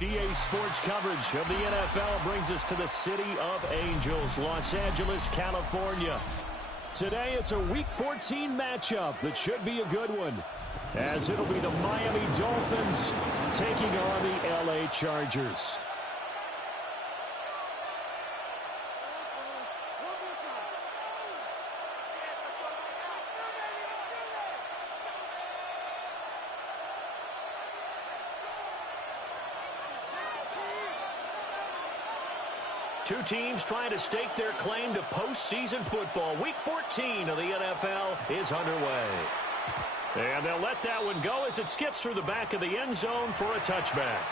GA Sports coverage of the NFL brings us to the City of Angels, Los Angeles, California. Today, it's a Week 14 matchup that should be a good one, as it'll be the Miami Dolphins taking on the LA Chargers. Two teams trying to stake their claim to postseason football. Week 14 of the NFL is underway. And they'll let that one go as it skips through the back of the end zone for a touchback.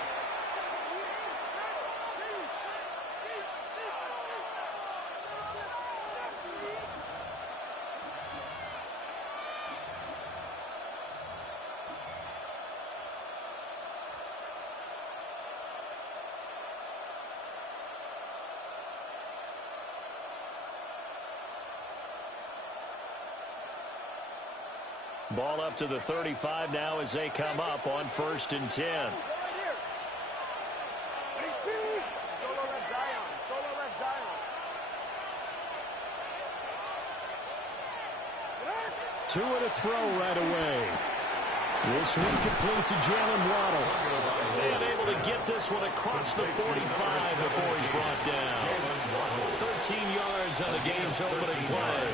Ball up to the 35 now as they come up on 1st and 10. Two and a throw right away. This one complete to Jalen Waddle. And able to get this one across the 45 before he's brought down. 13 yards on the game's opening play.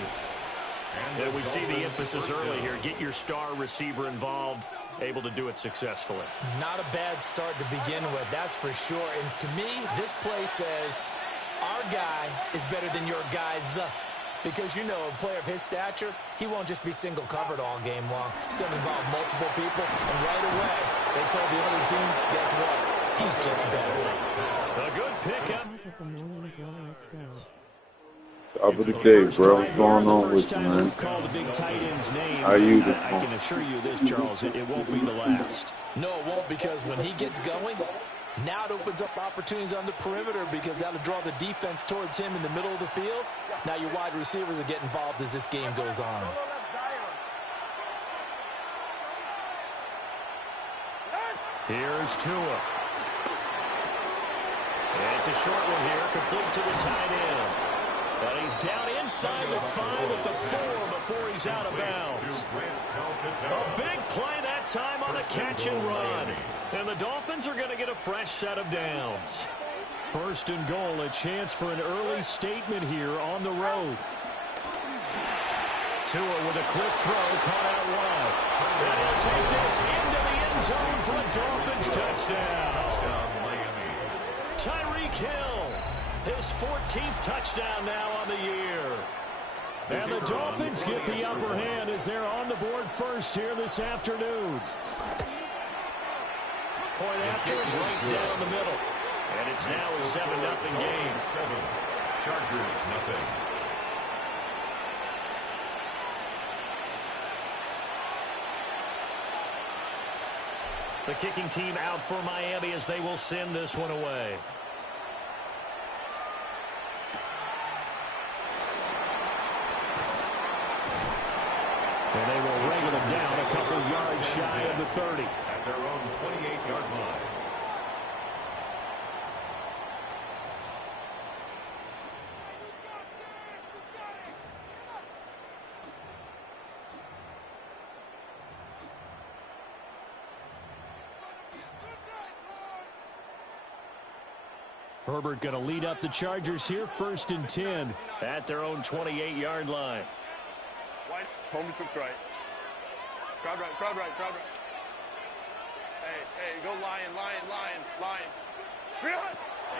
And we see the emphasis early here. Get your star receiver involved, able to do it successfully. Not a bad start to begin with, that's for sure. And to me, this play says our guy is better than your guy's. Because, you know, a player of his stature, he won't just be single covered all game long. It's going to involve multiple people. And right away, they told the other team, guess what? He's just better. A good pickup. Top of the day, bro. What's going on with you, man? How you this I can assure you this, Charles, it won't be the last. No, it won't, because when he gets going, now it opens up opportunities on the perimeter, because that'll draw the defense towards him in the middle of the field. Now your wide receivers will get involved as this game goes on. Here's Tua. It's a short one here, complete to the tight end. And he's down inside the 5 at the 4 before he's out of bounds. A big play that time on a catch and run. And the Dolphins are going to get a fresh set of downs. 1st and goal, a chance for an early statement here on the road. Tua with a quick throw, caught out wide. And he'll take this into the end zone for a Dolphins touchdown. Tyreek Hill, his 14th touchdown now on the year. And the Dolphins get the upper hand as they're on the board first here this afternoon. Point after, right down the middle. And it's now a 7-0 game. Chargers, nothing. The kicking team out for Miami as they will send this one away. And they will wrangle them down a couple yards shy of the 30. At their own 28-yard line. Herbert going to lead up the Chargers here, 1st and 10 at their own 28-yard line. Home trips right. Crowd right, crowd right, crowd right. Hey, go lion.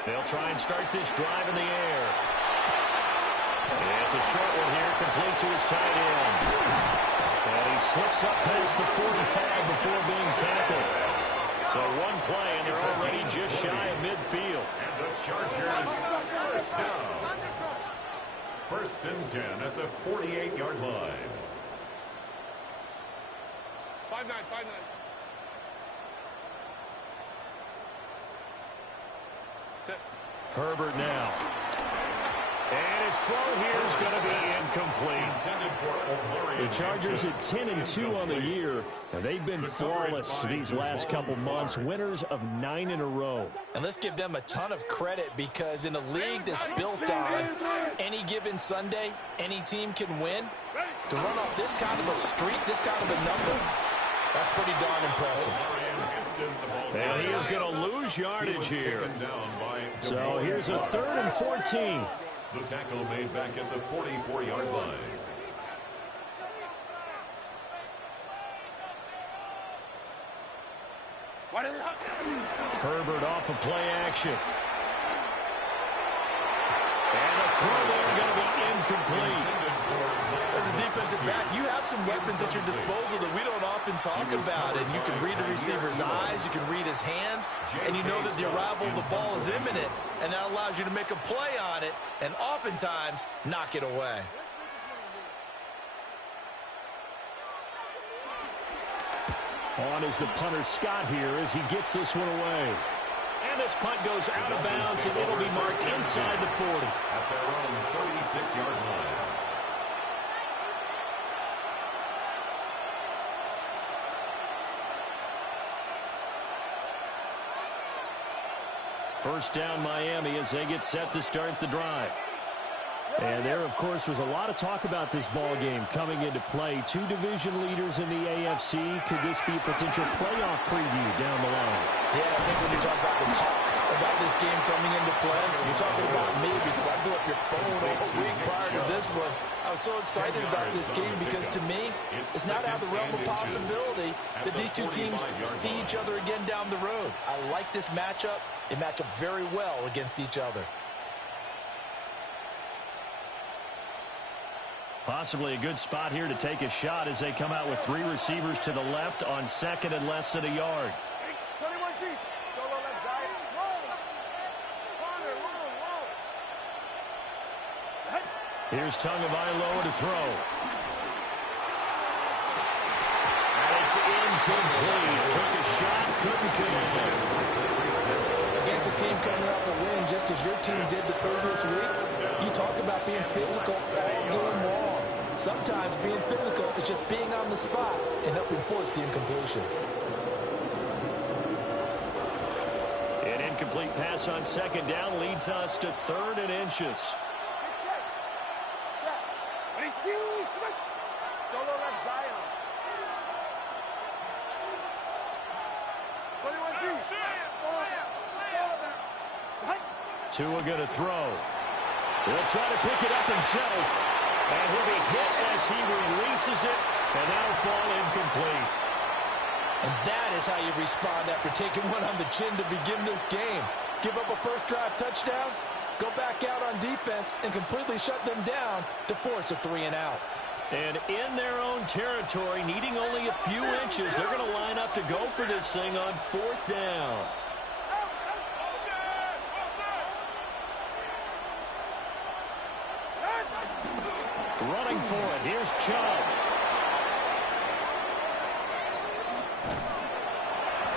They'll try and start this drive in the air. It's a short one here, complete to his tight end. And he slips up past the 45 before being tackled. So one play, and they're already just shy of midfield. And the Chargers first down. 1st and 10 at the 48-yard line. 5-9. Herbert now. And his throw here is going to be incomplete. The Chargers at 10-2 on the year, and they've been flawless these last couple months, winners of 9 in a row. And let's give them a ton of credit, because in a league that's built on any given Sunday, any team can win. To run off this kind of a streak, this kind of a number, that's pretty darn impressive. And he is going to lose yardage here. So here's a 3rd and 14. The tackle made back at the 44-yard line. Herbert off of play action. And the throw there going to be incomplete. As a defensive back, you have some weapons at your disposal that we don't often talk about. And you can read the receiver's eyes, you can read his hands, and you know that the arrival of the ball is imminent, and that allows you to make a play on it and oftentimes knock it away. On is the punter Scott here as he gets this one away. And this punt goes out of bounds, and it'll be marked inside the 40. At their own 36-yard line. First down Miami as they get set to start the drive. And there, of course, was a lot of talk about this ball game coming into play. 2 division leaders in the AFC. Could this be a potential playoff preview down the line? Yeah, I think when you talk about the talk about this game coming into play, you're talking about me, because I blew up your phone all week prior to this one. I was so excited about this game because, to me, it's not out of the realm of possibility that these two teams see each other again down the road. I like this matchup. They match up very well against each other. Possibly a good spot here to take a shot as they come out with 3 receivers to the left on 2nd and less than a yard. 21 G's. Solo left side. Roll. Corner, roll. Here's Tagovailoa to throw. And it's incomplete. Took a shot, couldn't connect. Against a team coming off a win, just as your team did the previous week, you talk about being physical all game long. Sometimes being physical is just being on the spot and helping force the incompletion. An incomplete pass on 2nd down leads us to 3rd and inches. Solo left side. 21 G's. Tua going to throw. He'll try to pick it up himself. And he'll be hit as he releases it. And that'll fall incomplete. And that is how you respond after taking one on the chin to begin this game. Give up a first drive touchdown, go back out on defense, and completely shut them down to force a 3-and-out. And in their own territory, needing only a few inches, they're going to line up to go for this thing on 4th down. Running for it, here's Chubb.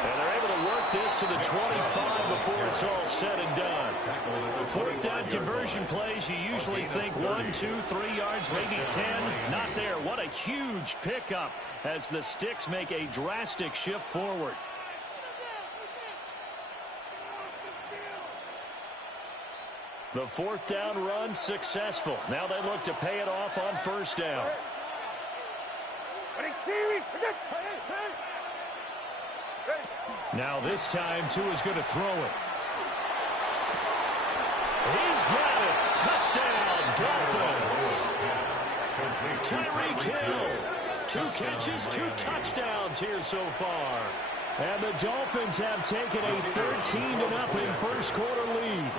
And they're able to work this to the 25 before it's all said and done. 4th down conversion plays, you usually think 1, 2, 3 yards, maybe 10. Not there. What a huge pickup as the Sticks make a drastic shift forward. The 4th down run successful. Now they look to pay it off on 1st down. Now this time, Tua's going to throw it. He's got it. Touchdown, Dolphins. Tyreek Hill. 2 catches, 2 touchdowns here so far. And the Dolphins have taken a 13-0 first quarter lead.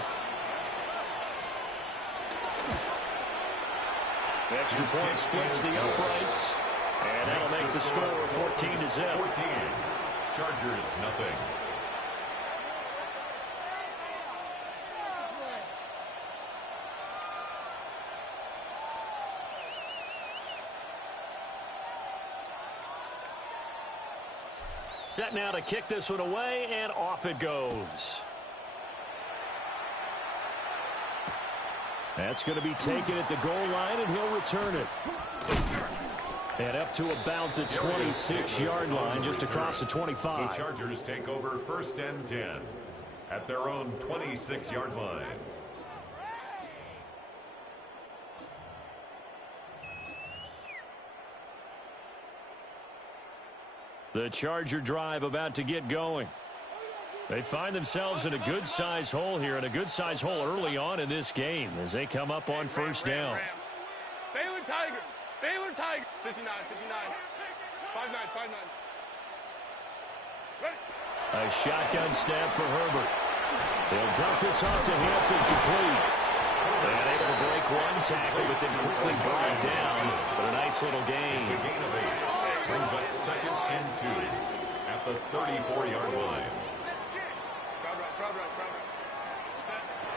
Extra point splits the uprights. And that'll make the score 14-0. 14. Chargers, nothing. Set now to kick this one away, and off it goes. That's going to be taken at the goal line, and he'll return it. And up to about the 26-yard line, just across the 25. The Chargers take over 1st and 10 at their own 26-yard line. The Charger drive about to get going. They find themselves in a good-sized hole here, and a good-sized hole early on in this game as they come up on 1st down. Baylor Tigers. Baylor Tigers. 59, 59. 5-9, 5-9. Ready. A shotgun snap for Herbert. They'll dump this off to Hampton, complete. And able to break one tackle, but then quickly brought down. But a nice little gain. It's a gain of 8. Brings up 2nd and 2 at the 34-yard line.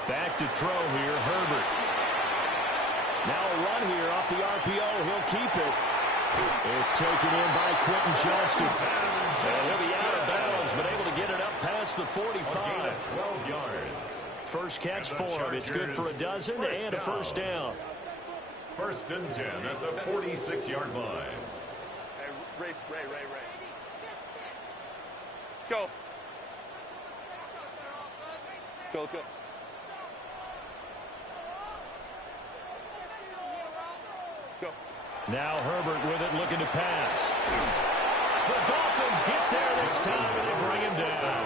Back to throw here, Herbert. Now a run here off the RPO. He'll keep it. It's taken in by Quentin Johnston. And he'll be out of bounds, but able to get it up past the 45. 12 yards. First catch for him. It's good for a dozen and a 1st down. 1st and 10 at the 46-yard line. Ray. Let's go. Let's go. Go. Now Herbert with it, looking to pass. The Dolphins get there this time, and they bring him down.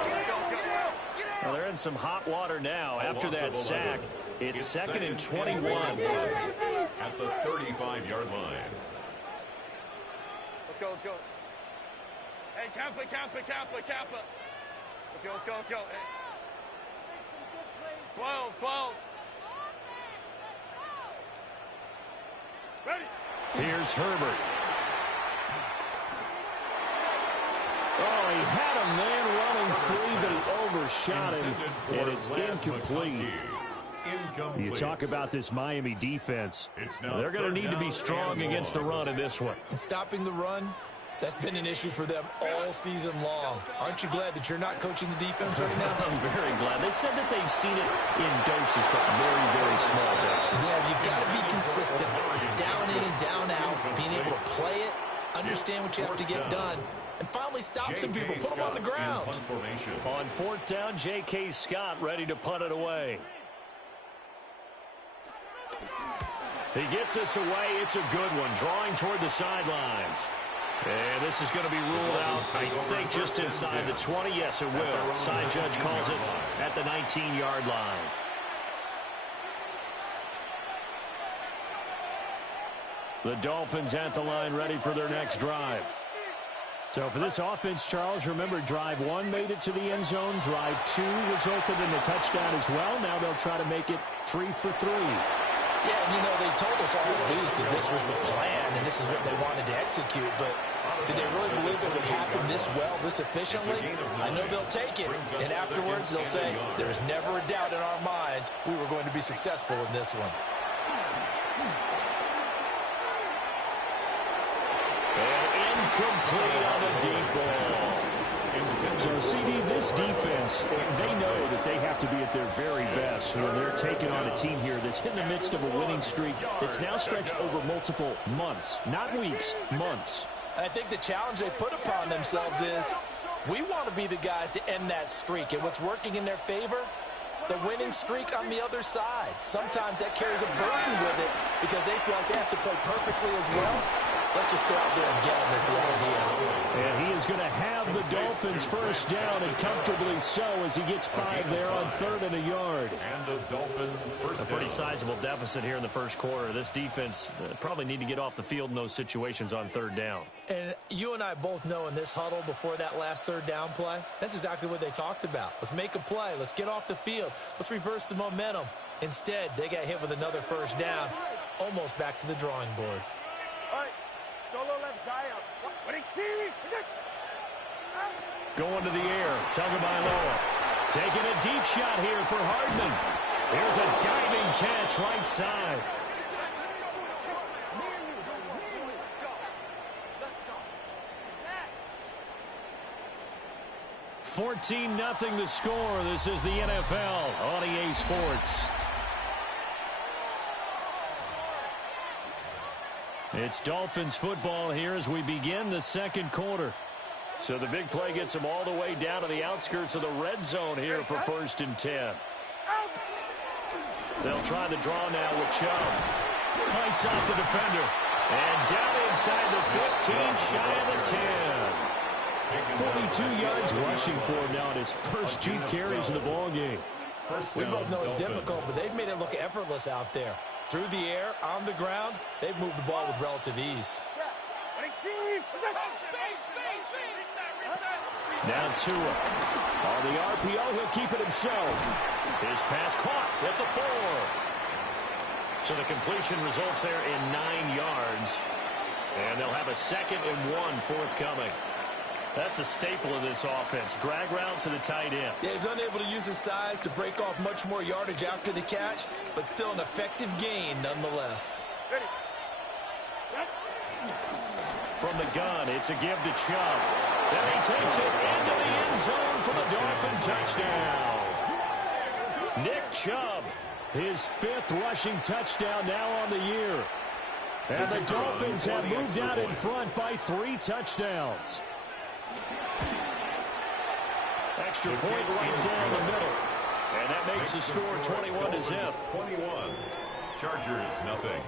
Well, they're in some hot water now after that sack. It's 2nd and 21. At the 35-yard line. Let's go. Hey, Kappa. Let's go. Hey. 12. Ready. Here's Herbert. Oh, he had a man running free, but he overshot him, and it's incomplete. You talk about this Miami defense. They're going to need to be strong against the run in this one. And stopping the run, that's been an issue for them all season long. Aren't you glad that you're not coaching the defense right now? I'm very glad. They said that they've seen it in doses, but very, very small doses. Yeah, you've got to be consistent. It's down in and down out, being able to play it, understand what you have to get done, and finally stop some people, put them on the ground. On 4th down, J.K. Scott ready to punt it away. He gets this away. It's a good one, drawing toward the sidelines. And this is going to be ruled out, I think, just inside the 20. Yes, it will. Side judge calls it at the 19-yard line. The Dolphins at the line, ready for their next drive. So for this offense, Charles, remember, drive 1 made it to the end zone. Drive 2 resulted in a touchdown as well. Now they'll try to make it 3 for 3. Yeah, and you know, they told us all week that this was the plan and this is what they wanted to execute, but did they really believe it would happen this well, this efficiently? I know they'll take it, and afterwards they'll say, there's never a doubt in our minds we were going to be successful in this one. And incomplete on the deep ball. So, CD, this defense, they know that they have to be at their very best when they're taking on a team here that's in the midst of a winning streak that's now stretched over multiple months, not weeks, months. I think the challenge they put upon themselves is we want to be the guys to end that streak, and what's working in their favor, the winning streak on the other side. Sometimes that carries a burden with it because they feel like they have to play perfectly as well. Let's just go out there and get them is the idea. And he is going to have the Dolphins 1st down, and comfortably so, as he gets 5 there on 3rd and a yard. And the Dolphin 1st down. A pretty sizable deficit here in the 1st quarter. This defense probably need to get off the field in those situations on 3rd down. And you and I both know in this huddle before that last 3rd down play, that's exactly what they talked about. Let's make a play. Let's get off the field. Let's reverse the momentum. Instead, they got hit with another 1st down, almost back to the drawing board. All right. Solo left side up. Going to the air, Tagovailoa taking a deep shot here for Hardman. Here's a diving catch right side. $14-0 the score. This is the NFL on EA Sports. It's Dolphins football here as we begin the second quarter. So the big play gets them all the way down to the outskirts of the red zone here for 1st and 10. They'll try the draw now with Chubb. Fights off the defender. And down inside the 15, shy of the 10. 42 yards rushing for him now in his first 2 carries of the ball game. We both know it's difficult, but they've made it look effortless out there. Through the air, on the ground, they've moved the ball with relative ease. Now Tua. On the RPO, he'll keep it himself. His pass caught at the 4. So the completion results there in 9 yards. And they'll have a 2nd and 1 forthcoming. That's a staple of this offense. Drag route to the tight end. Yeah, he's unable to use his size to break off much more yardage after the catch, but still an effective gain nonetheless. From the gun, it's a give to Chubb. And he takes it into the end zone for the Dolphin touchdown. Nick Chubb, his 5th rushing touchdown now on the year. And the Dolphins have moved out in front by 3 touchdowns. Extra point right down the middle. And that makes the score 21-0. 21. Chargers, nothing.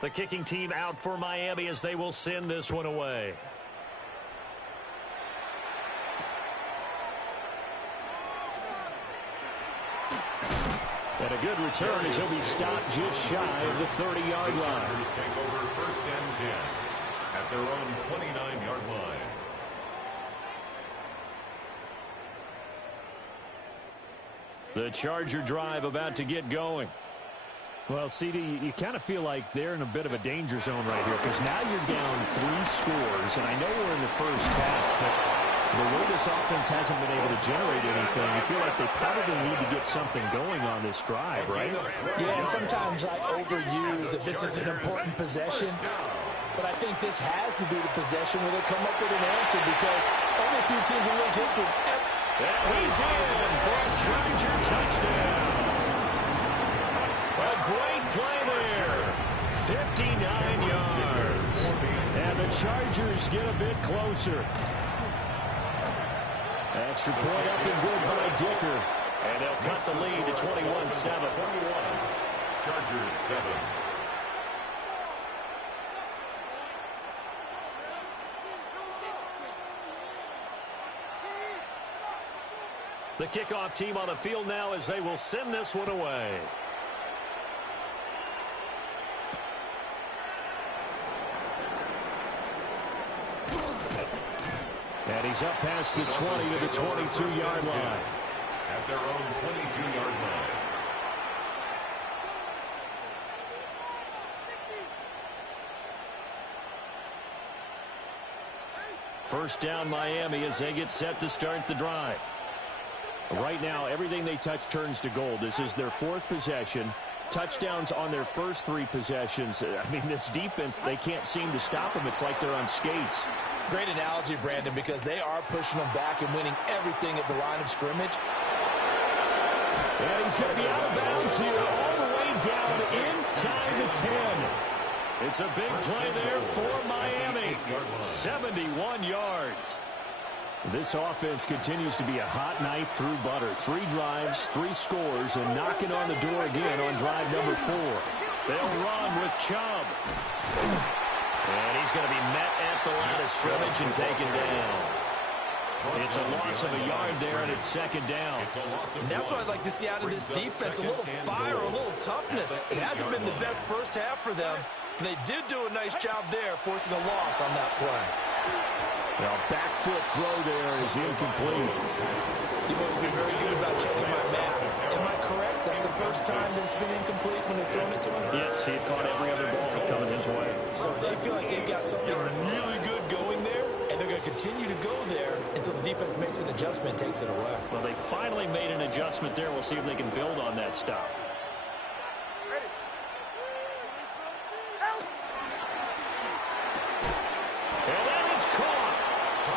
The kicking team out for Miami as they will send this one away. And a good return as he'll be stopped just shy of the 30-yard line. Chargers take over 1st and 10 at their own 29-yard line. The Charger drive about to get going. Well, CD, you kind of feel like they're in a bit of a danger zone right here because now you're down 3 scores, and I know we're in the first half, but the way this offense hasn't been able to generate anything, you feel like they probably need to get something going on this drive, right? Yeah, and sometimes I overuse that this is an important possession, but I think this has to be the possession where they come up with an answer because only a few teams in league history. He's in for a Charger touchdown. A great play there. 59 yards. And the Chargers get a bit closer. Extra point up and good by Dicker. And they'll cut the lead to 21-7. Chargers 7. The kickoff team on the field now as they will send this one away. And he's up past the 20 to the 22-yard line. At their own 22-yard line. First down Miami as they get set to start the drive. Right now, everything they touch turns to gold. This is their 4th possession. Touchdowns on their first 3 possessions. I mean, this defense, they can't seem to stop them. It's like they're on skates. Great analogy, Brandon, because they are pushing them back and winning everything at the line of scrimmage. And he's going to be out of bounds here all the way down inside the 10. It's a big play there for Miami. 71 yards. This offense continues to be a hot knife through butter. 3 drives, 3 scores, and knocking on the door again on drive number 4. They'll run with Chubb. And he's going to be met at the line of scrimmage and taken down. It's a loss of a yard there, and it's 2nd down. And that's what I'd like to see out of this defense, a little fire, a little toughness. It hasn't been the best first half for them. They did do a nice job there, forcing a loss on that play. Well, back foot throw there is incomplete. You've always been very good about checking my math. Am I correct? That's the first time that it's been incomplete when they've thrown it to him? Yes, he had caught every other ball coming his way. So they feel like they've got something really good going there, and they're going to continue to go there until the defense makes an adjustment and takes it away. Well, they finally made an adjustment there. We'll see if they can build on that stop.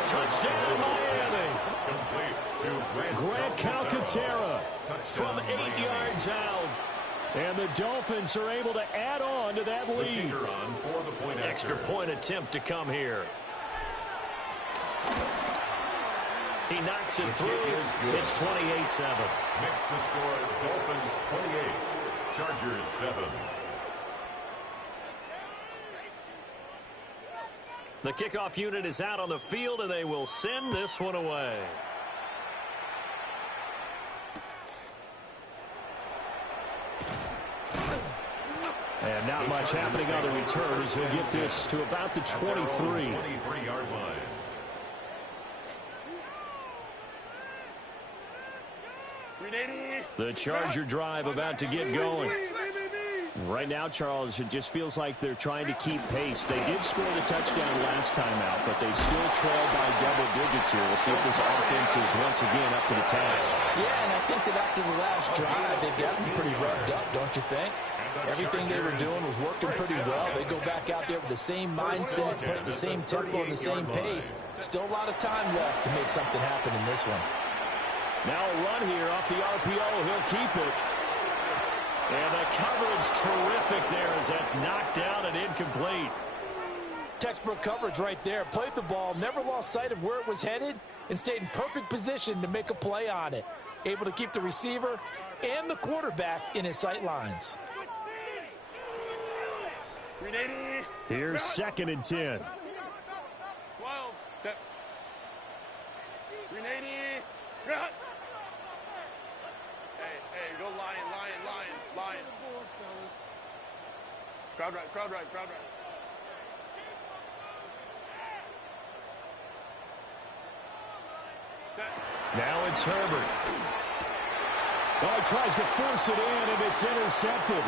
Touchdown, Miami. Grant Calcaterra from 8 yards out. And the Dolphins are able to add on to that lead. Extra point attempt to come here. He knocks it through. It's 28-7. Makes the score Dolphins 28, Chargers 7. The kickoff unit is out on the field, and they will send this one away. And not much happening on the return as he'll get this to about the 23. 23-yard line. The Charger drive about to get going. Right now, Charles, it just feels like they're trying to keep pace. They did score the touchdown last time out, but they still trail by double digits here. We'll see if this offense is once again up to the task. Yeah, and I think that after the last drive, they've gotten pretty revved up, don't you think? Everything they were doing was working pretty well. They go back out there with the same mindset, putting the same tempo and the same pace. Still a lot of time left to make something happen in this one. Now a run here off the RPO. He'll keep it. And the coverage terrific there as that's knocked down and incomplete. Textbook coverage right there. Played the ball, never lost sight of where it was headed, and stayed in perfect position to make a play on it. Able to keep the receiver and the quarterback in his sight lines. Here's 2nd and 10. 12, 10. 380. Hey, go Lion. Crowd right. Now it's Herbert. Oh, he tries to force it in, and it's intercepted.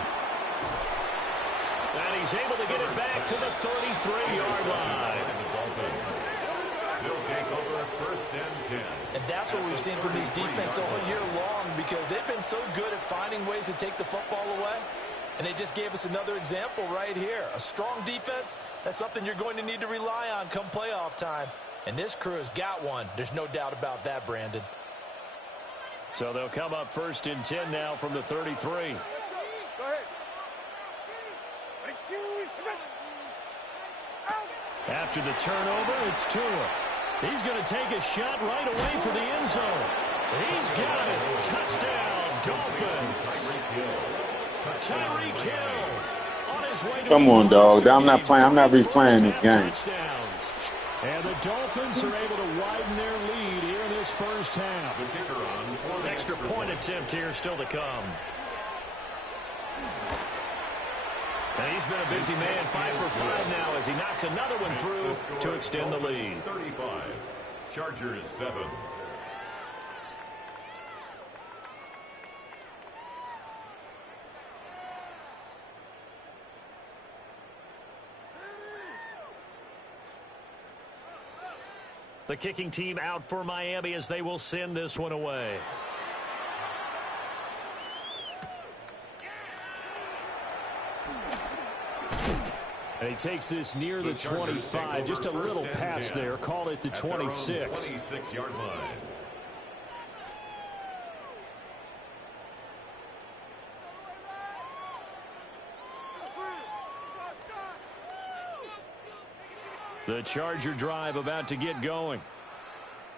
And he's able to get it back to the 33-yard line. They'll take over 1st and 10. And that's what we've seen from these defense all year long, because they've been so good at finding ways to take the football away. And they just gave us another example right here. A strong defense, that's something you're going to need to rely on come playoff time. And this crew has got one. There's no doubt about that, Brandon. So they'll come up 1st and 10 now from the 33. Go ahead. After the turnover, it's Tua. He's going to take a shot right away for the end zone. He's got it. Touchdown, Dolphins. Tyreek Hill on his way to Come on, dog. I'm not replaying this game. And the Dolphins are able to widen their lead here in this first half. Extra point attempt here still to come. And he's been a busy man, 5 for 5 now as he knocks another one through to extend the lead. 35, Chargers 7. The kicking team out for Miami as they will send this one away. And he takes this near the 25. Just a little pass there. Call it the 26. 26-yard line. The Charger drive about to get going.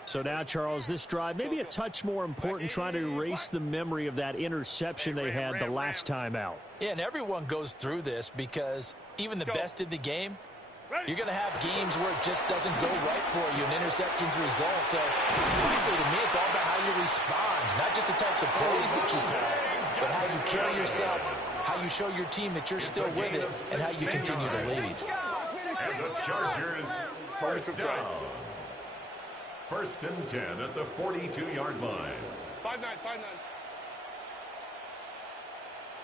So now, Charles, this drive maybe a touch more important, trying to erase the memory of that interception they had the last time out. Yeah, and everyone goes through this because even the best in the game, you're going to have games where it just doesn't go right for you, and interceptions result. So, frankly, to me, it's all about how you respond, not just the types of plays that you call, but how you carry yourself, how you show your team that you're still with it, and how you continue to lead. And the Chargers, first down. 1st and 10 at the 42-yard line. 5-9.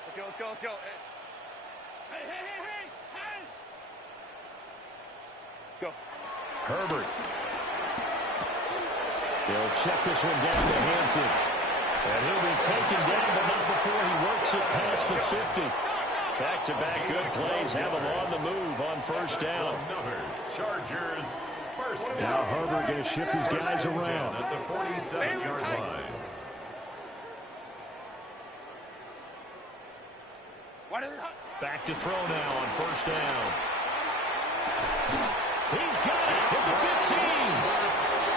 Let's go. Hey. Go. Herbert. He'll check this one down to Hampton. And he'll be taken down, but not before he works it past the 50. Back-to-back good plays have him on the move on 1st down. Another Chargers Now Herbert going to shift his guys around. At the 47-yard line. Back to throw now on first down. He's got it at the 15.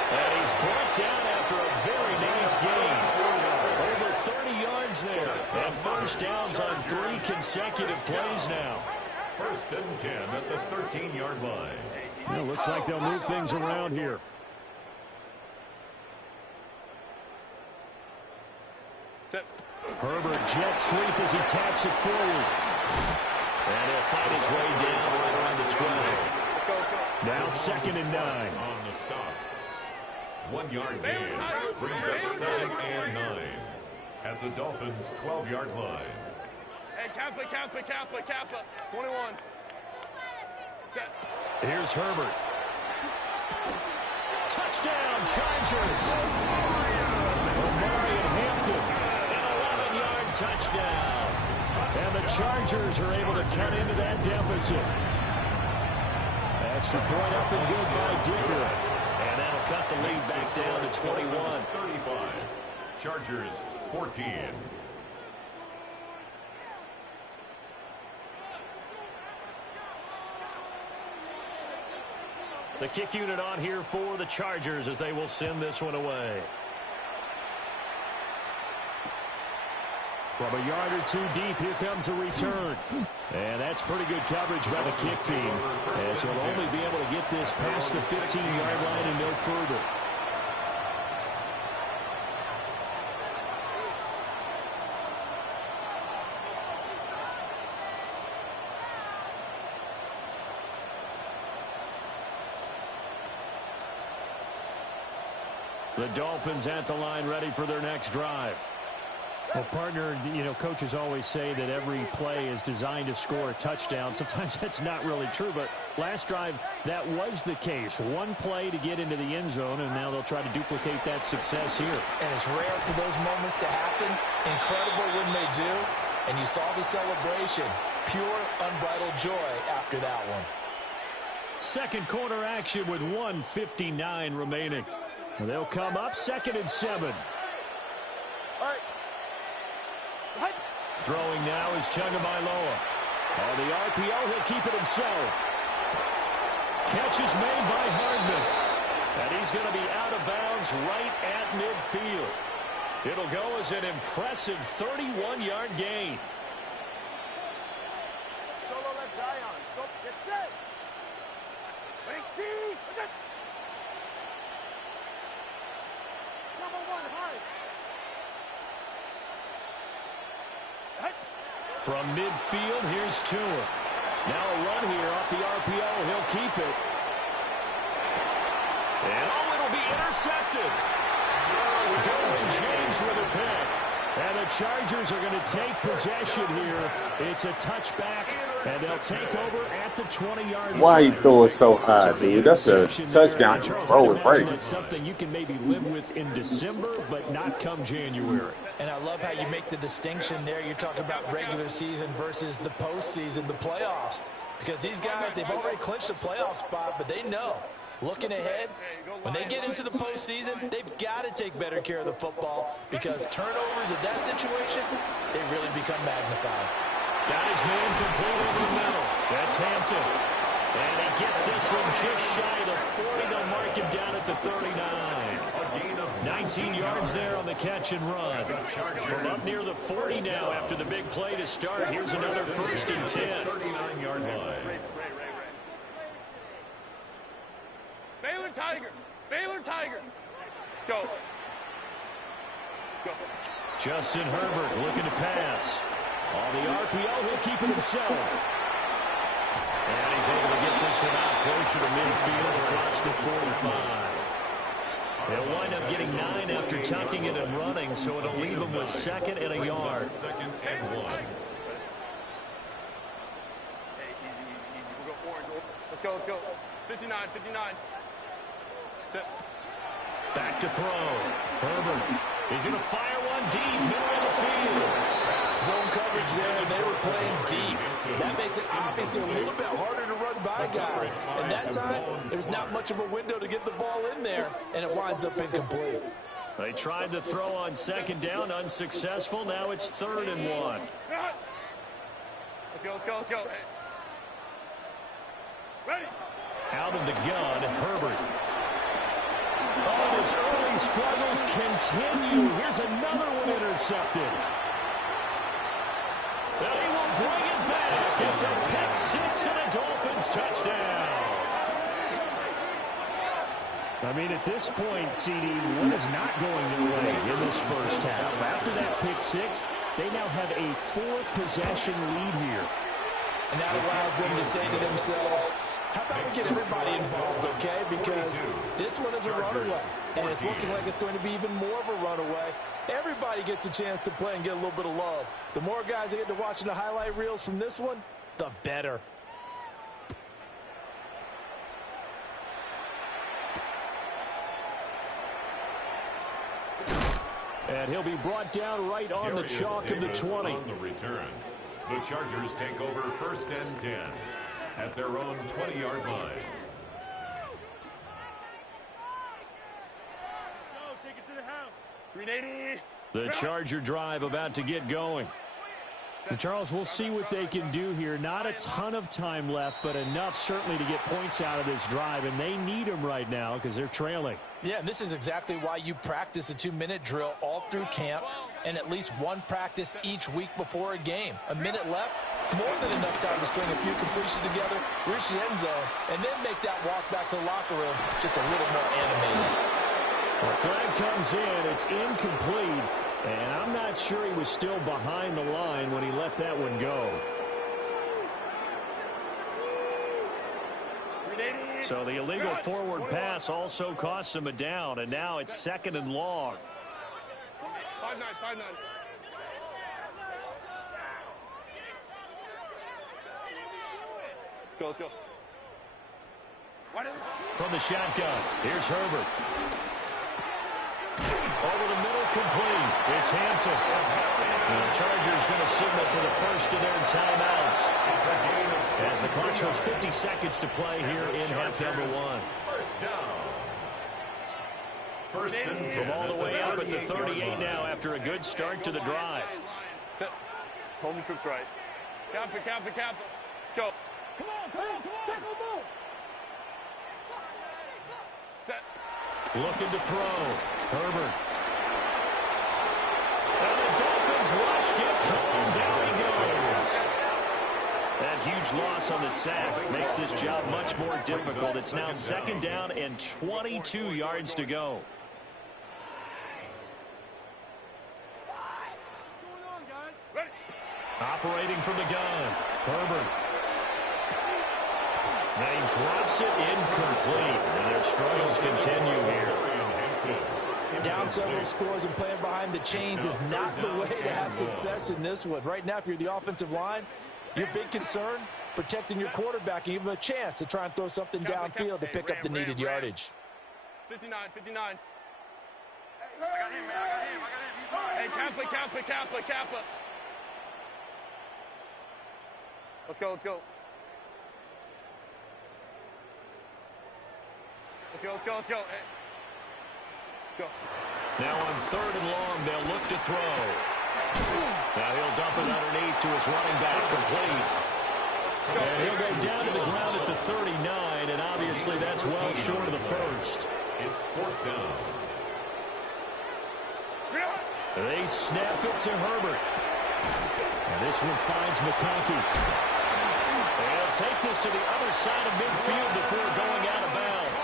And he's brought down after a very nice gain. Over 30 yards there. And first downs on 3 consecutive plays now. First and 10 at the 13-yard line. It looks like they'll move things around here. Herbert jet sweep as he taps it forward. And he'll find his way down right around the 12. Now 2nd and 9. On the stop. 1-yard gain brings up 2nd and 9 at the Dolphins' 12-yard line. Hey, Kappa, 21. Set. Here's Herbert. Touchdown, Chargers. Omari and Hampton. An 11-yard touchdown. And the Chargers are able to cut into that deficit. Extra point up and good by Dicker. And that'll cut the lead back down to 21. 35. Chargers 14. The kick unit on here for the Chargers as they will send this one away. From a yard or 2 deep, here comes a return. And that's pretty good coverage by the kick team, as he'll only be able to get this past the 15-yard line and no further. The Dolphins at the line ready for their next drive. Well, partner, you know, coaches always say that every play is designed to score a touchdown. Sometimes that's not really true, but last drive, that was the case. One play to get into the end zone, and now they'll try to duplicate that success here. And it's rare for those moments to happen. Incredible when they do. And you saw the celebration. Pure, unbridled joy after that one. Second quarter action with 1:59 remaining. They'll come up 2nd and 7. Throwing now is Tagovailoa. On the RPO, he'll keep it himself. Catch is made by Hardman. And he's going to be out of bounds right at midfield. It'll go as an impressive 31-yard gain. Solo left Zion. Stop. Get set. Wait, T. Number 1, hard. From midfield, here's Tua. Now a run here off the RPO. He'll keep it. And it'll be intercepted. Derwin James with a pick. And the Chargers are going to take possession here. It's a touchback, and they'll take over at the 20-yard line. Why you throw it so high, dude? That's a touchdown. You throw it right. It's something you can maybe live with in December, but not come January. And I love how you make the distinction there. You're talking about regular season versus the postseason, the playoffs. Because these guys, they've already clinched a playoff spot, but they know, looking ahead, when they get into the postseason, they've got to take better care of the football because turnovers in that situation, they really become magnified. Got his man complete over the middle. That's Hampton. And he gets this one just shy of the 40. They'll mark him down at the 39. 19 yards there on the catch and run. From up near the 40 now after the big play to start. Here's another 1st and 10. 39-yard line. Baylor Tiger. Baylor Tiger. Go. Go. Justin Herbert looking to pass. On the RPO, he'll keep it himself. And he's able to get this one out closer to midfield across the 45. They'll wind up getting 9 after tucking it and running, so it'll leave them with 2nd and a yard. 2nd and 1. Hey, easy. We'll go orange. Let's go. 59. Set. Back to throw. Herbert is going to fire one deep, middle of the field. Zone coverage there, and they were playing deep. That makes it obviously a little bit harder to run by guys. And that time, there's not much of a window to get the ball in there, and it winds up incomplete. They tried to throw on second down, unsuccessful. Now it's 3rd and 1. Let's go, let's go, let's go. Ready? Out of the gun, Herbert. Oh, and his early struggles continue. Here's another one intercepted. And he will bring it back. It's a pick six and a Dolphins touchdown. I mean, at this point, CD, one is not going their way in this first half. After that pick six, they now have a 4-possession lead here. And that allows them to say to themselves, how about we get everybody involved, okay? Because this one is a runaway, and it's looking like it's going to be even more of a runaway. Everybody gets a chance to play and get a little bit of love. The more guys that get to watching the highlight reels from this one, the better. And he'll be brought down right on the chalk of the 20. On the return, the Chargers take over 1st and 10 at their own 20-yard line. Go, take it to the house. 380. The Charger drive about to get going. And Charles, we'll see what they can do here. Not a ton of time left, but enough certainly to get points out of this drive, and they need them right now because they're trailing. Yeah, and this is exactly why you practice a 2-minute drill all through camp and at least one practice each week before a game. A minute left, more than enough time to string a few completions together, reach the end zone, and then make that walk back to the locker room just a little more animated. The flag comes in. It's incomplete, and I'm not sure he was still behind the line when he let that one go. So the illegal forward pass also costs him a down, and now it's 2nd and long. 5-9, 5-9. Go, let's go. From the shotgun, here's Herbert. Over the middle, complete. It's Hampton. And the Chargers going to signal for the first of their timeouts. As the clock shows 50 seconds to play here in half number 1. First and 10 From all the way up at the 38 now after a good start to the drive. Set. Hold the troops right. Kappa, Kappa, Kappa. Let's go. Come on, come on, come on. Tackle the ball. Set. Looking to throw. Herbert. And the Dolphins rush gets home. Down he goes. That huge loss on the sack makes this job much more difficult. It's now 2nd down and 22 yards to go. Operating from the gun. Herbert. Now he drops it incomplete. And their struggles continue here. Down several scores and playing behind the chains is not the way to have success in this one. Right now, if you're the offensive line, your big concern, protecting your quarterback and give him a chance to try and throw something downfield to pick up the needed yardage. 59, 59. Hey, Kappa, Kappa, Kappa, Kappa. Let's go, let's go. Let's go, let's go, let's go. Hey. Go. Now on 3rd and long, they'll look to throw. Now he'll dump it underneath to his running back, complete. And he'll go down to the ground at the 39, and obviously that's well short of the first. It's 4th down. They snap it to Herbert. And this one finds McConkey. They'll take this to the other side of midfield before going out of bounds.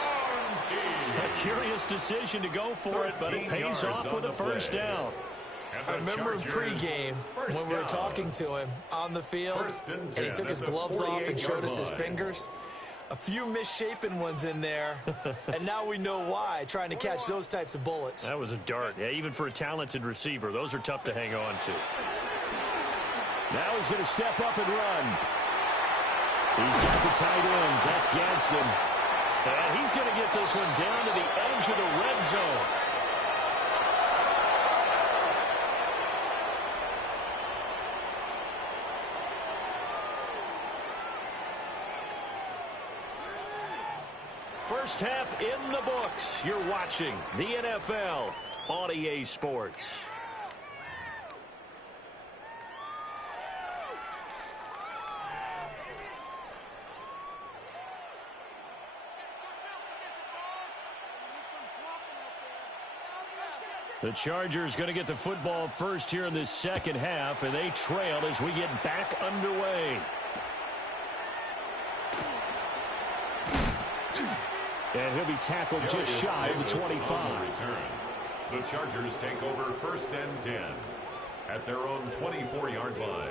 A curious decision to go for it, but it pays off with a first down. I remember in pregame when we were talking to him on the field, and he took his gloves off and showed us his fingers. A few misshapen ones in there, and now we know why, trying to catch those types of bullets. That was a dart. Yeah, even for a talented receiver, those are tough to hang on to. Now he's going to step up and run. He's got the tight end. That's Gadsden. And he's going to get this one down to the edge of the red zone. First half in the books. You're watching the NFL on EA Sports. The Chargers going to get the football first here in this second half, and they trail as we get back underway. And he'll be tackled just shy of the 25. The Chargers take over first and 10 at their own 24-yard line.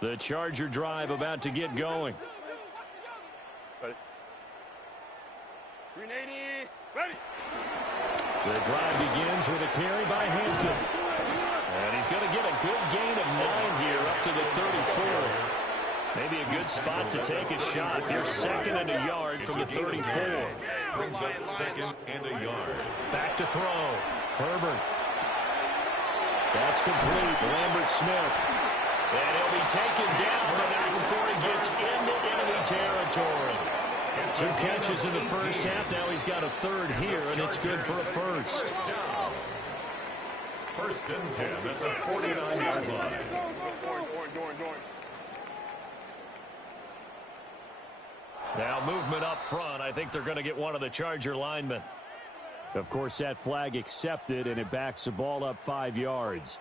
The Charger drive about to get going. Ready. 380. Ready. The drive begins with a carry by Hampton. And he's going to get a good gain of 9 here up to the 34. Maybe a good spot to take a shot. Here's second and a yard from the 34. Brings up second and a yard. Back to throw. Herbert. That's complete. Lambert Smith. And he'll be taken down, but not before he gets into enemy territory. 2 catches in the first half. Now he's got a third here, and it's good for a first. First and 10 at the 49-yard line. Now movement up front. I think they're going to get one of the Charger linemen. Of course, that flag accepted, and it backs the ball up 5 yards.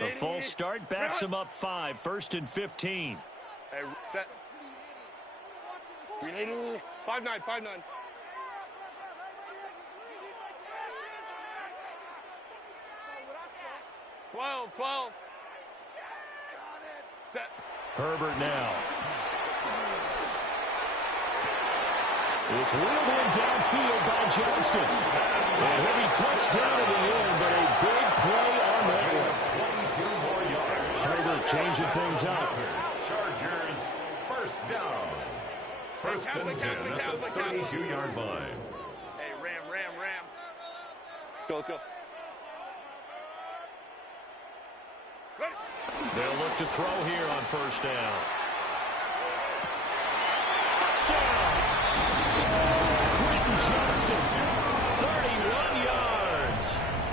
A full start backs him up 5. First and 15. Hey, set. 380. 5-9, 5-9. Twelve. Set. Herbert now. It's wheeled in downfield by Johnston. A heavy touchdown at the end, but a big play on that one. 22 more yards. Herbert changing things up. Chargers first down. First and 10 at the 32-yard line. Hey, ram. Let's go. Ready. They'll look to throw here on first down. Touchdown! Quentin Johnston, 31 yards.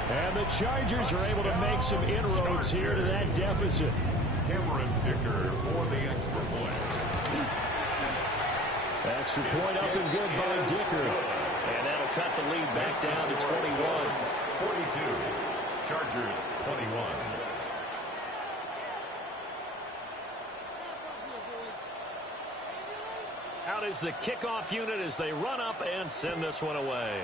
And the Chargers are able to make some inroads here to that deficit. Cameron Dicker for the extra point. Extra point up and good by Dicker. And that'll cut the lead back down to 21. 42. Chargers 21. Out is the kickoff unit as they run up and send this one away.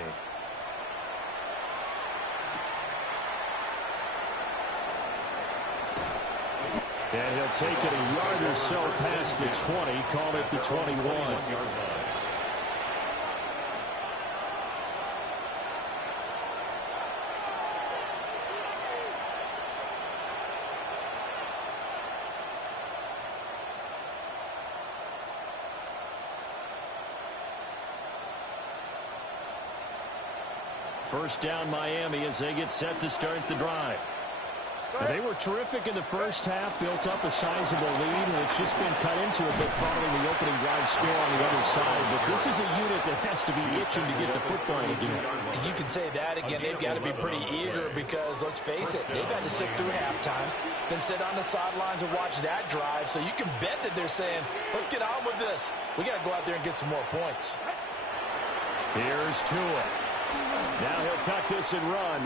And he'll take it a yard or so past the 20, call it the 21. First down Miami as they get set to start the drive. Now, they were terrific in the first half, built up a sizable lead, and it's just been cut into a bit following the opening drive score on the other side. But this is a unit that has to be itching to get the football again. And you can say that again. They've got to be pretty eager because, let's face it, they've had to sit through halftime, then sit on the sidelines and watch that drive. So you can bet that they're saying, let's get on with this. We got to go out there and get some more points. Here's Tua. Now he'll tuck this and run.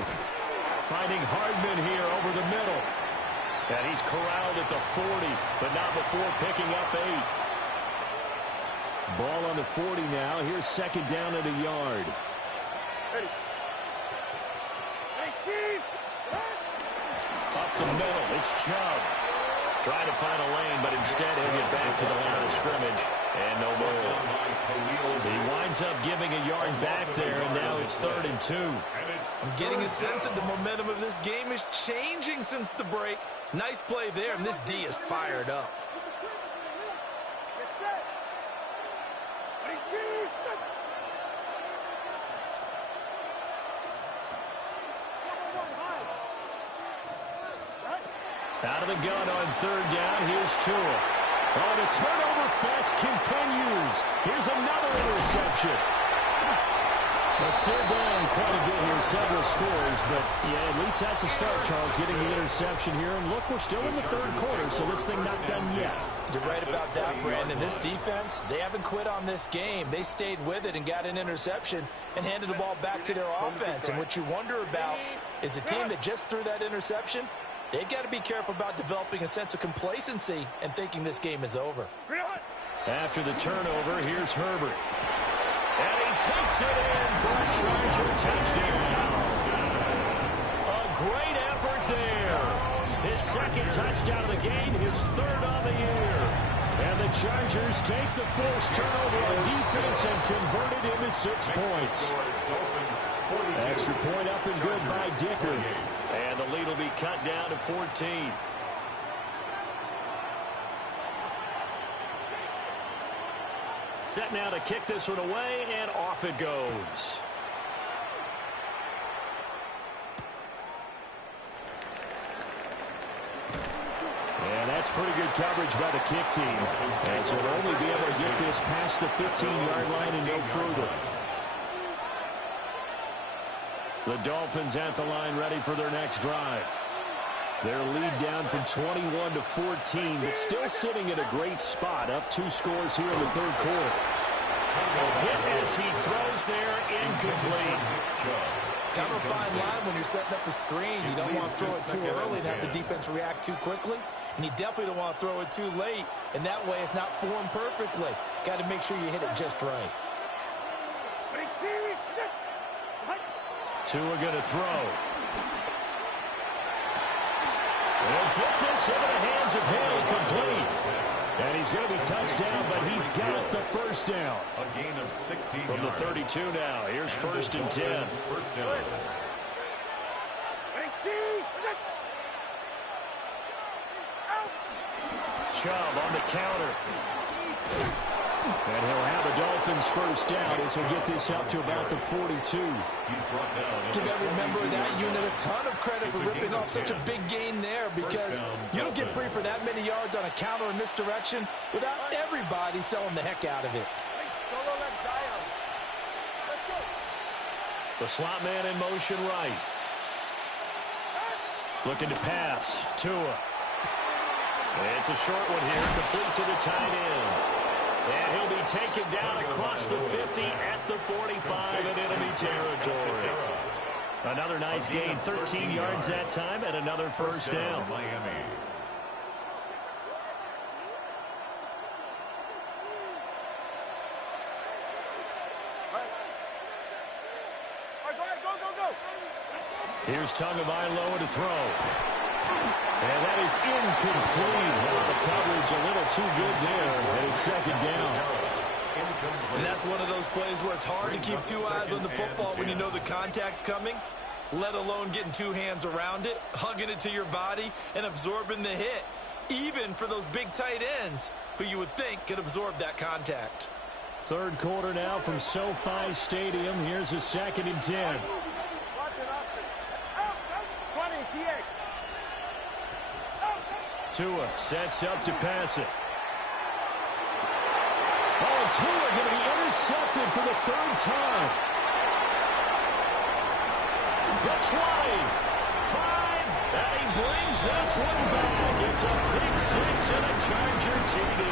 Finding Hardman here over the middle. And he's corralled at the 40, but not before picking up 8. Ball on the 40 now. Here's second down at a yard. Ready. Up the middle. It's Chubb. Trying to find a lane, but instead he'll get back to the line of scrimmage. And no more. He winds up giving a yard back there, and now it's 3rd and 2. I'm getting a sense that the momentum of this game is changing since the break. Nice play there, and this D is fired up. Out of the gun on 3rd down. Here's Tua. Oh, the turnover fest continues. Here's another interception. Well, still down quite a bit here, several scores, but yeah, at least that's a start, Charles, getting the interception here. And look, we're still in the 3rd quarter, so this thing not done yet. You're right about that, Brandon. This defense, they haven't quit on this game. They stayed with it and got an interception and handed the ball back to their offense. And what you wonder about is a team that just threw that interception, they've got to be careful about developing a sense of complacency and thinking this game is over. After the turnover, here's Herbert. And he takes it in for a Charger touchdown. A great effort there. His 2nd touchdown of the game, his 3rd on the year. And the Chargers take the forced turnover on defense and convert it into 6 points. Extra point up and good by Dicker. And the lead will be cut down to 14. Set now to kick this one away, and off it goes. And that's pretty good coverage by the kick team, as he'll only be able to get this past the 15-yard line and no further. The Dolphins at the line, ready for their next drive. Their lead down from 21 to 14, but still sitting in a great spot, up 2 scores here in the 3rd quarter. Hit as he throws there, incomplete. Kind of a fine line when you're setting up the screen. You don't want to throw it too early and have the defense react too quickly, and you definitely don't want to throw it too late, and that way it's not formed perfectly. Got to make sure you hit it just right. Tua going to throw. He'll get this into the hands of Hill, complete. And he's going to be touched down, but he's got the 1st down. A gain of 16 From the 32 now. Here's 1st and 10. First down. Chubb on the counter. And he'll have the Dolphins 1st down as he'll get this up to about the 42. He's brought down. You got to remember that unit a ton of credit for ripping off such a big gain there, because you don't get free for that many yards on a counter or misdirection without everybody selling the heck out of it. The slot man in motion right. Looking to pass. Tua. It's a short one here, complete to the tight end. And he'll be taken down across the 50 at the 45 in enemy territory. Another nice gain, 13 yards that time, and another 1st down. Miami. Here's Tagovailoa to throw. And that is incomplete. The coverage a little too good there, and it's 2nd down. And that's one of those plays where it's hard to keep 2 eyes on the football when you know the contact's coming, let alone getting 2 hands around it, hugging it to your body, and absorbing the hit, even for those big tight ends who you would think could absorb that contact. 3rd quarter now from SoFi Stadium. Here's a 2nd and 10. Tua sets up to pass it. Oh, and Tua going to be intercepted for the 3rd time. The 20, 5, and he brings this one back. It's a pick 6 and a Charger TD.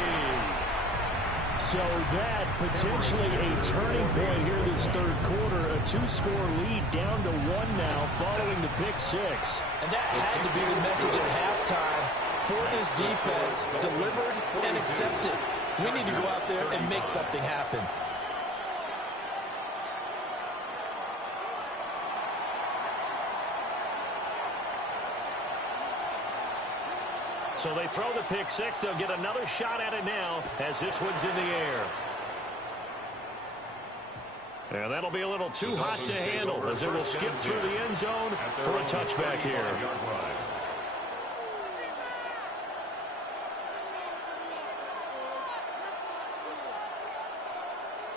So that potentially a turning point here this 3rd quarter. A 2-score lead down to 1 now following the pick 6. And that had to be the message at halftime for this defense, delivered and accepted. We need to go out there and make something happen. So they throw the pick six. They'll get another shot at it now as this one's in the air. And that'll be a little too hot to handle as it will skip through the end zone for a touchback here.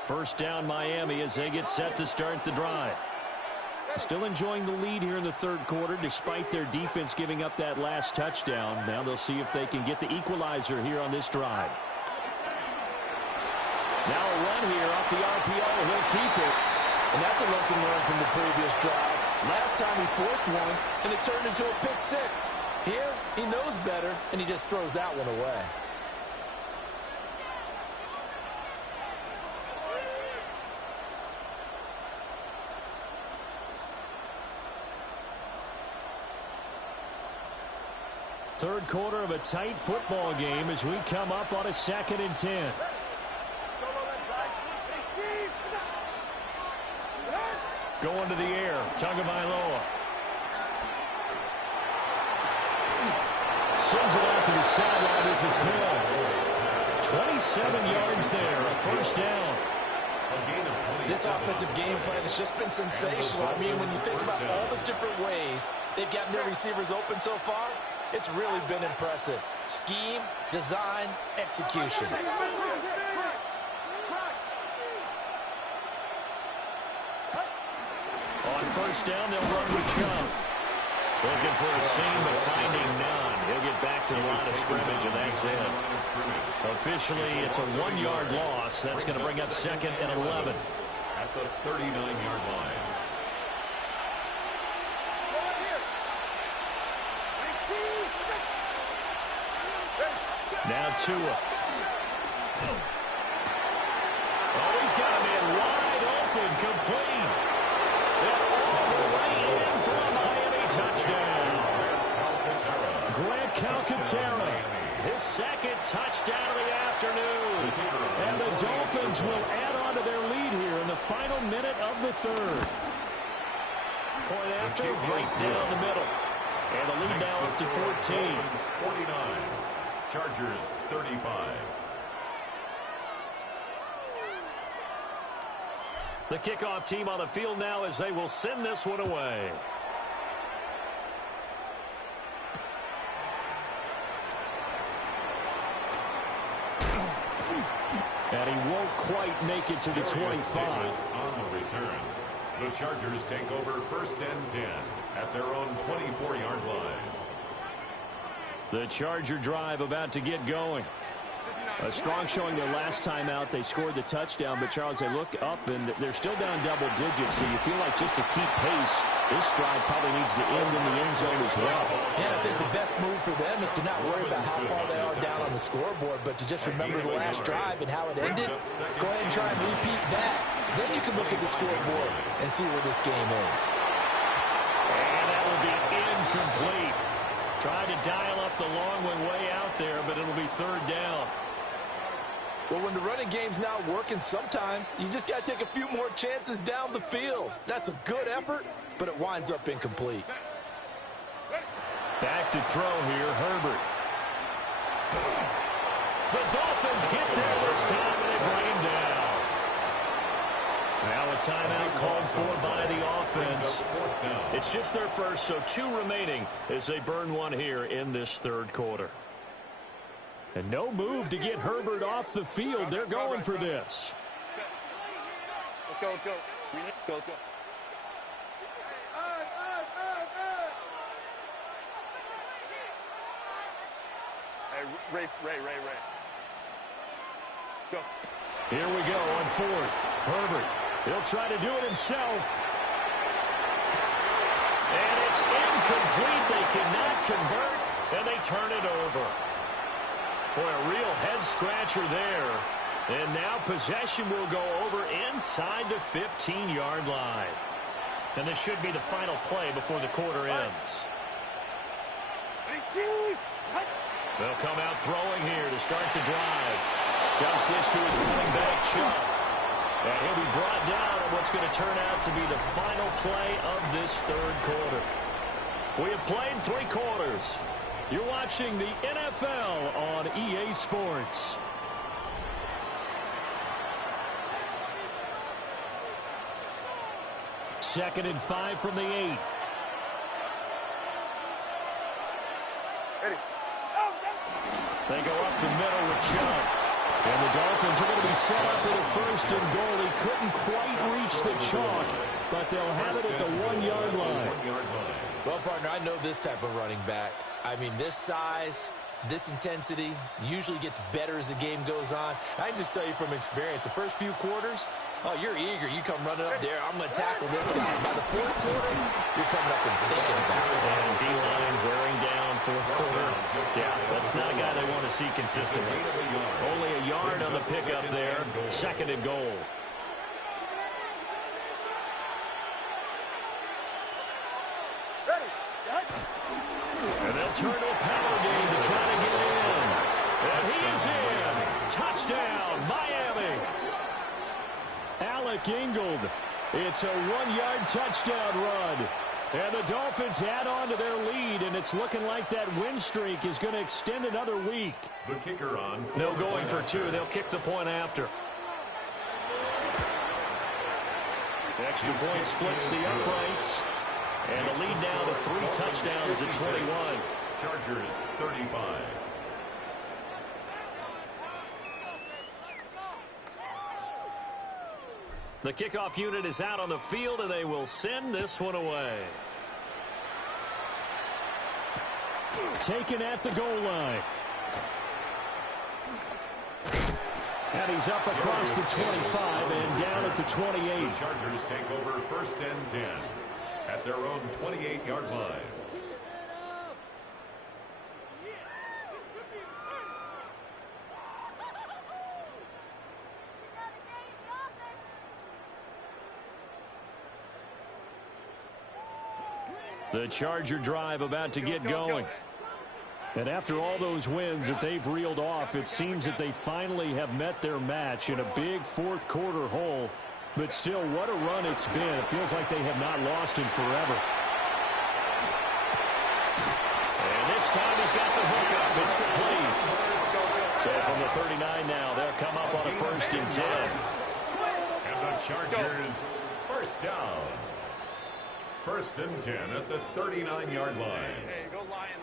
First down Miami as they get set to start the drive. Still enjoying the lead here in the third quarter despite their defense giving up that last touchdown. Now they'll see if they can get the equalizer here on this drive. Now a run here off the RPO. He'll keep it. And that's a lesson learned from the previous drive. Last time he forced one, and it turned into a pick six. Here, he knows better, and he just throws that one away. Third quarter of a tight football game as we come up on a 2nd and 10. Going to the air, Tagovailoa. Sends it out to the sideline. This is Hill. 27 yards there, a first down. This offensive game plan has just been sensational. I mean, when you think about all the different ways they've gotten their receivers open so far, it's really been impressive. Scheme, design, execution. On first down, they'll run with Chubb. Looking for a seam, but finding none. He'll get back to the line of scrimmage, and that's it. Officially, it's a 1-yard loss. That's going to bring up 2nd and 11. At the 39-yard line. Now Tua. Oh, he's got a man wide open, complete. And all the way in for a Miami touchdown. Grant Calcaterra, his 2nd touchdown of the afternoon. And the Dolphins will add on to their lead here in the final minute of the third. Point after, right down the middle. And the lead now up to 14. 49. Chargers 35. The kickoff team on the field now as they will send this one away. And he won't quite make it to the 25. On the return, the Chargers take over 1st and 10 at their own 24-yard line. The Charger drive about to get going. A strong showing their last time out. They scored the touchdown, but Charles, they look up and they're still down double digits, so you feel like just to keep pace, this drive probably needs to end in the end zone as well. Yeah, I think the best move for them is to not worry about how far they are down on the scoreboard, but to just remember the last drive and how it ended. Go ahead and try and repeat that. Then you can look at the scoreboard and see where this game is. And that will be incomplete. Tried to dial up the long one way out there, but it'll be 3rd down. Well, when the running game's not working, sometimes you just got to take a few more chances down the field. That's a good effort, but it winds up incomplete. Back to throw here, Herbert. The Dolphins get there this time, and they bring him down. Now a timeout called for by the offense. It's just their first, so 2 remaining as they burn one here in this third quarter. And no move to get Herbert off the field. They're going for this. Let's go, let's go. Let's go. Hey, Ray. Go. Here we go on 4th. Herbert, he'll try to do it himself. And it's incomplete. They cannot convert, and they turn it over. Boy, a real head-scratcher there. And now possession will go over inside the 15-yard line. And this should be the final play before the quarter ends. They'll come out throwing here to start the drive. Dumps this to his running back, Chubb. And he'll be brought down on what's going to turn out to be the final play of this third quarter. We have played 3 quarters. You're watching the NFL on EA Sports. Second and 5 from the 8. They go up the middle with Chubb. And the Dolphins are going to be set up with a first and goal. He couldn't quite reach the chalk, but they'll have it at the 1-yard line. Well, partner, I know this type of running back. I mean, this size, this intensity usually gets better as the game goes on. I can just tell you from experience, the first few quarters, oh, you're eager. You come running up there. I'm going to tackle this guy. By the fourth quarter, you're coming up and thinking about it. And D-line wearing down fourth quarter. Yeah, that's not a guy they want to see consistently. Only a yard on the pickup there. Second and goal. And they'll turn to a power game to try to get in. And he is in. Touchdown, Miami. Alec Ingold. It's a 1-yard touchdown run. And the Dolphins add on to their lead, and it's looking like that win streak is going to extend another week. The kicker on. No going for 2. They'll kick the point after. The extra point splits the uprights. And the lead now to 3 touchdowns at 21. Chargers 35. The kickoff unit is out on the field, and they will send this one away. Taken at the goal line. And he's up across the 25 and down at the 28. The Chargers take over first and 10 at their own 28-yard line. The Charger drive about to get going. And after all those wins that they've reeled off, it seems that they finally have met their match in a big fourth quarter hole. But still, what a run it's been. It feels like they have not lost in forever. And this time he's got the hook up. It's complete. So from the 39 now, they'll come up on a first and 10. And the Chargers first down. First and 10 at the 39-yard line. Hey, go Lion.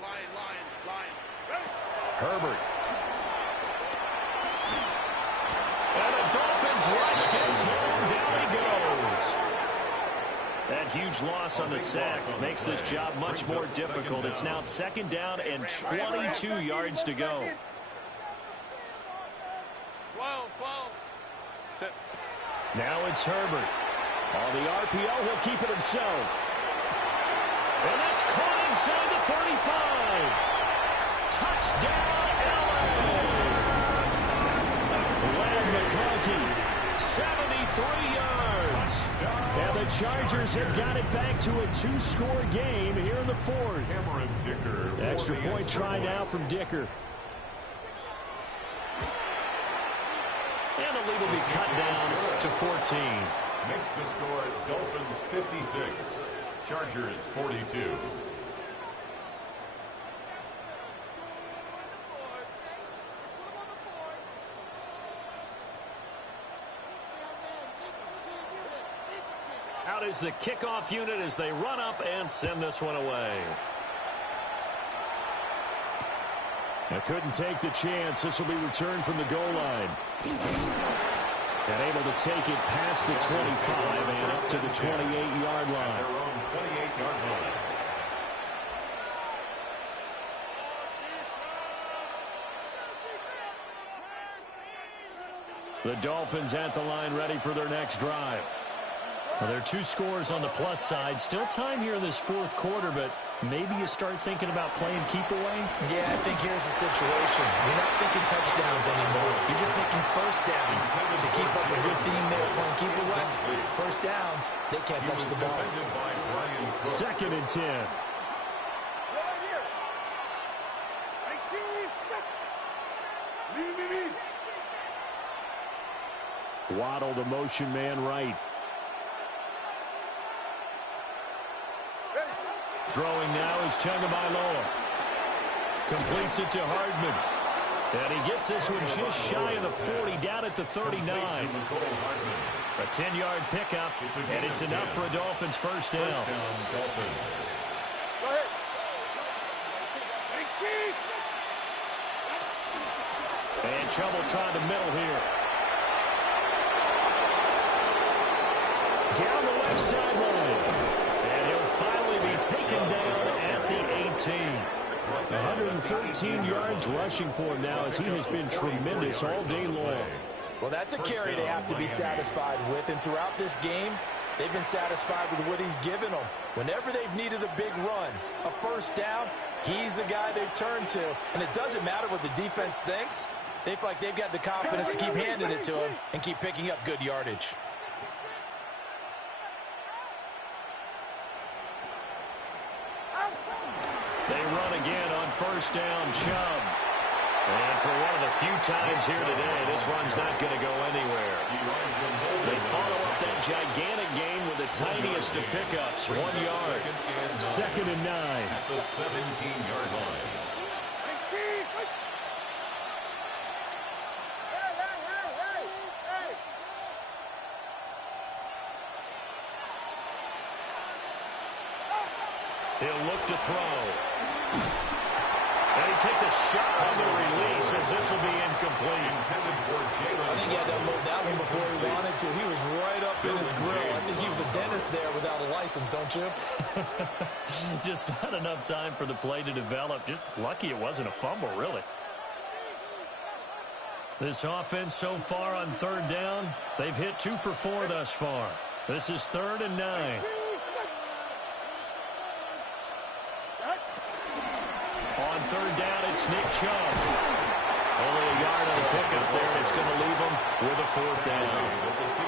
Herbert. And the Dolphins rush gets home. Down he goes. That huge loss on the sack makes this job much more difficult. It's now second down and 22 yards to go. 12. Now it's Herbert. On the RPO, he'll keep it himself. And that's caught inside the 35. Touchdown, LA! Len McConkey, 73 yards. And the Chargers have got it back to a 2-score game here in the fourth. Cameron Dicker. Extra point try now from Dicker. And the lead will be cut down to 14. Makes the score Dolphins 56, Chargers 42. Out is the kickoff unit as they run up and send this one away. They couldn't take the chance. This will be returned from the goal line. And able to take it past the 25 and up to the 28-yard line. Their own 28-yard line. The Dolphins at the line ready for their next drive. Well, there are 2 scores on the plus side. Still time here in this fourth quarter, but maybe you start thinking about playing keep away? Yeah, I think here's the situation. You're not thinking touchdowns anymore. You're just thinking first downs. To keep up with your theme there, playing keep away. First downs, they can't touch the ball. Second and 10. Waddle, the motion man right. Throwing now is Tagovailoa. Completes it to Hardman. And he gets this one just shy of the 40, down at the 39. A 10-yard pickup, and it's enough for a Dolphins first down. And trouble trying the middle here. Down the left sideline. And he'll finally be taken down at the 18. 113 yards rushing for him now, as he has been tremendous all day long. Well, that's a carry they have to be satisfied with, and throughout this game, they've been satisfied with what he's given them. Whenever they've needed a big run, a first down, he's the guy they've turned to. And it doesn't matter what the defense thinks. They feel like they've got the confidence to keep handing it to him and keep picking up good yardage. They run again on first down, Chubb. And for one of the few times here today, this run's not going to go anywhere. They follow up that gigantic gain with the tiniest of pickups, 1 yard. 2nd and 9. At the 17-yard line. He'll look to throw. And he takes a shot on the release, as this will be incomplete. I think he had to unload that one before he wanted to. He was right up in his grill. I think he was a dentist there without a license, don't you? Just not enough time for the play to develop. Just lucky it wasn't a fumble, really. This offense so far on 3rd down, they've hit 2 for 4 thus far. This is 3rd and 9. On 3rd down, it's Nick Chubb. Only a yard on the pickup there, and it's going to leave him with a 4th down.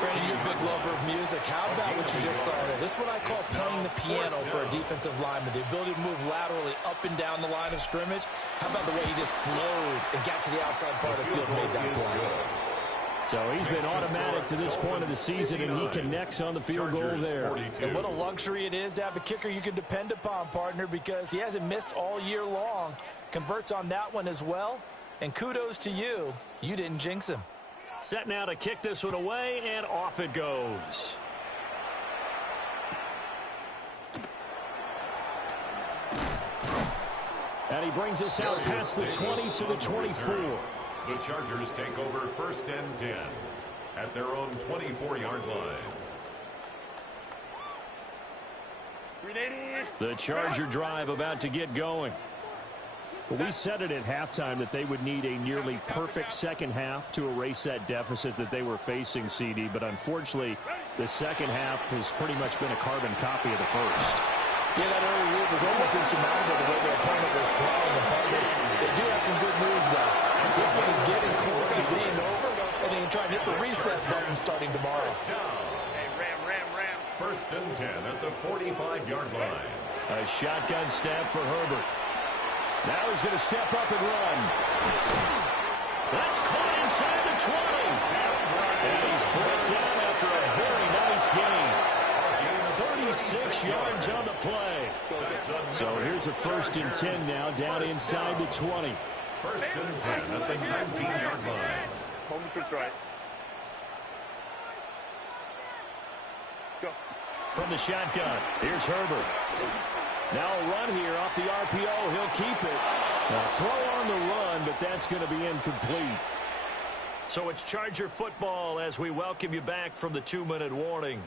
Brandon, you're a big lover of music. How about what you just saw there? This is what I call playing the piano for a defensive lineman. The ability to move laterally up and down the line of scrimmage. How about the way he just flowed and got to the outside part of the field and made that play? So he's been automatic to this point of the season, and he connects on the field goal there. And what a luxury it is to have a kicker you can depend upon, partner, because he hasn't missed all year long. Converts on that one as well. And kudos to you. You didn't jinx him. Set now to kick this one away, and off it goes. And he brings us out past the 20 to the 24. The Chargers take over 1st and 10 at their own 24-yard line. The Charger drive about to get going. Well, we said it at halftime that they would need a nearly perfect second half to erase that deficit that they were facing, CD. But unfortunately, the second half has pretty much been a carbon copy of the first. Yeah, that early lead was almost insurmountable the way their opponent was playing. And partner, they do have some good news, though. This one is getting close to being over, and they can try and hit the reset button starting tomorrow. Hey, ram. 1st and 10 at the 45-yard line. A shotgun snap for Herbert. Now he's going to step up and run. That's caught inside the 20. And he's brought down after a very nice gain. 36 yards on the play. So here's a 1st and 10 now, down inside the 20. 1st and 10 at the 19-yard line. Home trips right. Go. From the shotgun, here's Herbert. Now a run here off the RPO. He'll keep it. Now throw on the run, but that's going to be incomplete. So it's Charger football as we welcome you back from the 2-minute warning.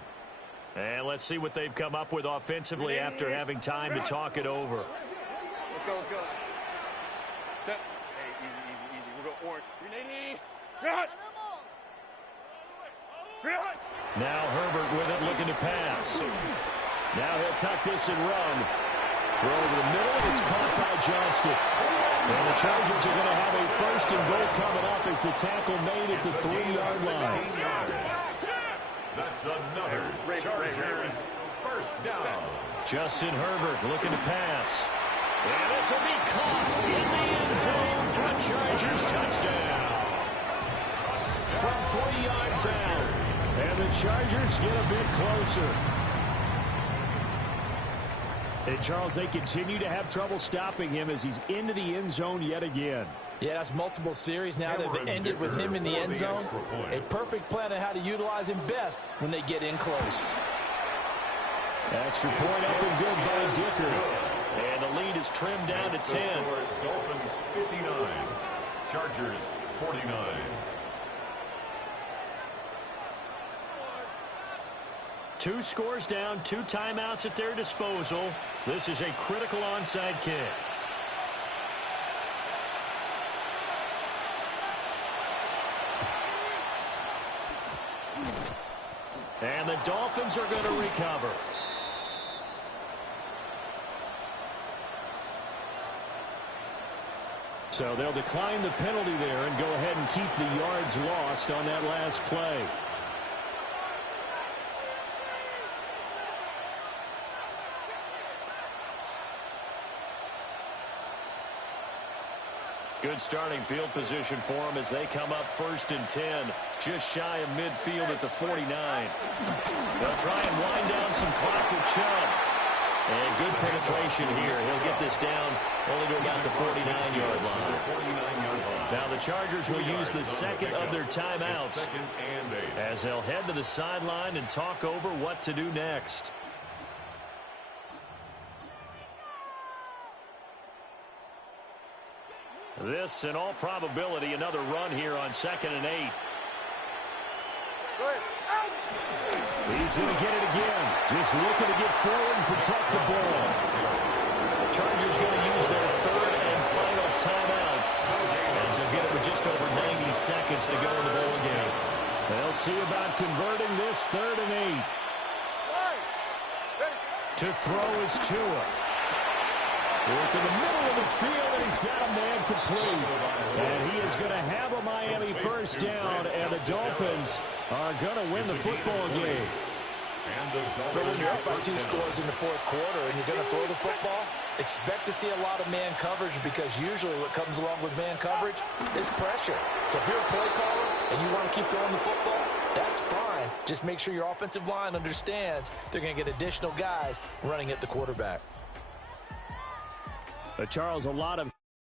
And let's see what they've come up with offensively after having time to talk it over. Let's go. Hey, easy. We'll go orange. Now Herbert with it, looking to pass. Now he'll tuck this and run. Throw over the middle, and it's caught by Johnston. And the Chargers are going to have a 1st and goal coming up as the tackle made at the 3-yard line. That's another Chargers 1st down. Justin Herbert looking to pass. And this will be caught in the end zone for a Chargers touchdown. From 40 yards out. And the Chargers get a bit closer. And, Charles, they continue to have trouble stopping him as he's into the end zone yet again. Yeah, that's multiple series now that have ended with him in the end zone. A perfect plan on how to utilize him best when they get in close. Extra point up and good by Dicker. And the lead is trimmed down to 10. Dolphins 59, Chargers 49. Two scores down, 2 timeouts at their disposal. This is a critical onside kick. And the Dolphins are going to recover. So they'll decline the penalty there and go ahead and keep the yards lost on that last play. Good starting field position for them as they come up 1st and 10. Just shy of midfield at the 49. They'll try and wind down some clock with Chubb. And good penetration here. He'll get this down only to about the 49-yard line. Now the Chargers will use the second of their timeouts as they'll head to the sideline and talk over what to do next. This, in all probability, another run here on 2nd and 8. He's going to get it again. Just looking to get forward and protect the ball. The Chargers going to use their 3rd and final timeout as they'll get it with just over 90 seconds to go in the ball game. They'll see about converting this 3rd and 8. To throw is Tua. Work in the middle of the field, and he's got a man complete. And he is going to have a Miami first down, and the Dolphins are going to win the football game. But when you're up by 2 scores in the 4th quarter and you're going to throw the football, expect to see a lot of man coverage because usually what comes along with man coverage is pressure. So if you're a play caller and you want to keep throwing the football, that's fine. Just make sure your offensive line understands they're going to get additional guys running at the quarterback. Charles, a lot of